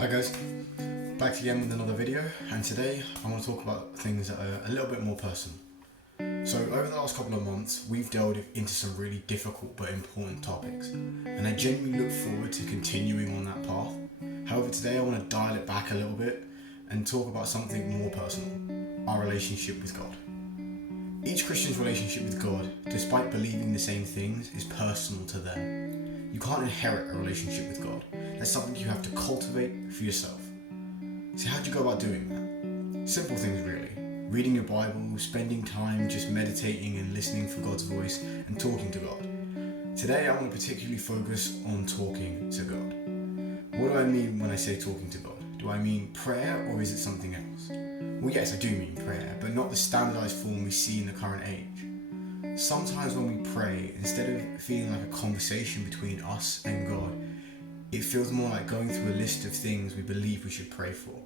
Hi guys, back again with another video, and today I want to talk about things that are a little bit more personal. So over the last couple of months we've delved into some really difficult but important topics, and I genuinely look forward to continuing on that path. However, today I want to dial it back a little bit and talk about something more personal: our relationship with God. Each Christian's relationship with God, despite believing the same things, is personal to them. You can't inherit a relationship with God. That's something you have to cultivate for yourself. So how do you go about doing that? Simple things really. Reading your Bible, spending time just meditating and listening for God's voice, and talking to God. Today I want to particularly focus on talking to God. What do I mean when I say talking to God? Do I mean prayer, or is it something else? Well, yes, I do mean prayer, but not the standardized form we see in the current age. Sometimes when we pray, instead of feeling like a conversation between us and God, it feels more like going through a list of things we believe we should pray for.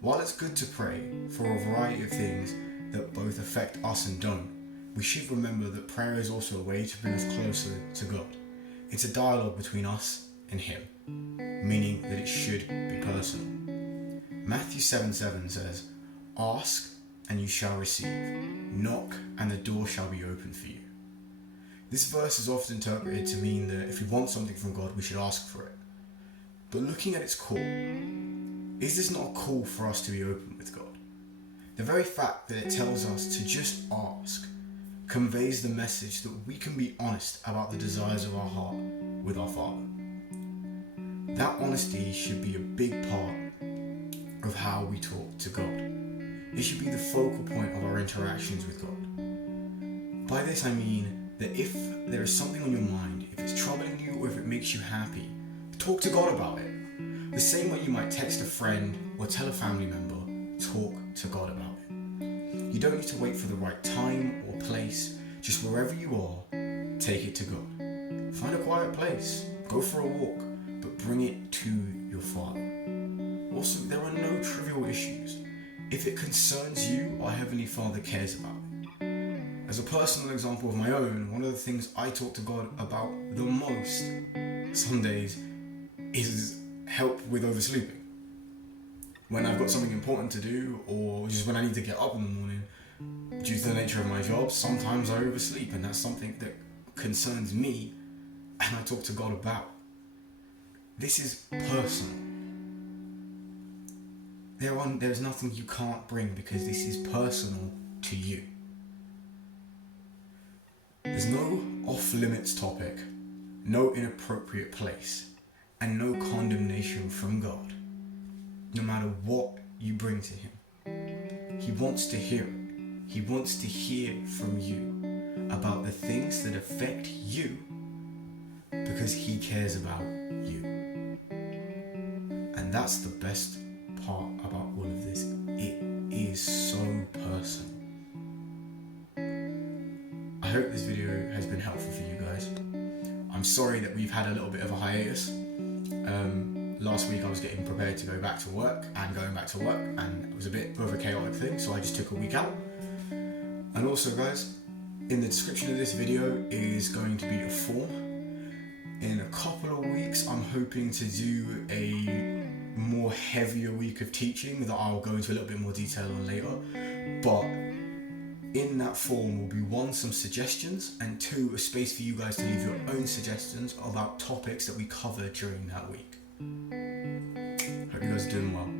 While it's good to pray for a variety of things that both affect us and don't, we should remember that prayer is also a way to bring us closer to God. It's a dialogue between us and Him, meaning that it should be personal. Matthew 7:7 says, "Ask and you shall receive. Knock and the door shall be opened for you." This verse is often interpreted to mean that if we want something from God, we should ask for it. But looking at its core, is this not a call for us to be open with God? The very fact that it tells us to just ask conveys the message that we can be honest about the desires of our heart with our Father. That honesty should be a big part of how we talk to God. It should be the focal point of our interactions with God. By this I mean that if there is something on your mind, if it's troubling you or if it makes you happy, talk to God about it. The same way you might text a friend or tell a family member, talk to God about it. You don't need to wait for the right time or place. Just wherever you are, take it to God. Find a quiet place, go for a walk, but bring it to your Father. Also, there are no trivial issues. If it concerns you, our Heavenly Father cares about it. As a personal example of my own, one of the things I talk to God about the most some days is help with oversleeping. When I've got something important to do, or just when I need to get up in the morning, due to the nature of my job, sometimes I oversleep, and that's something that concerns me and I talk to God about. This is personal. There's nothing you can't bring because this is personal to you. There's no off-limits topic, no inappropriate place, and no condemnation from God, no matter what you bring to Him. He wants to hear it. He wants to hear from you about the things that affect you because He cares about you. And that's the best part about all of this. It is so personal. I hope this video has been helpful for you guys. I'm sorry that we've had a little bit of a hiatus. Last week I was getting prepared to go back to work and going back to work, and it was a bit of a chaotic thing, so I just took a week out. And also guys, in the description of this video is going to be a form. In a couple of weeks I'm hoping to do a more heavier week of teaching that I'll go into a little bit more detail on later. But in that form will be 1, some suggestions, and 2, a space for you guys to leave your own suggestions about topics that we cover during that week. Hope you guys are doing well.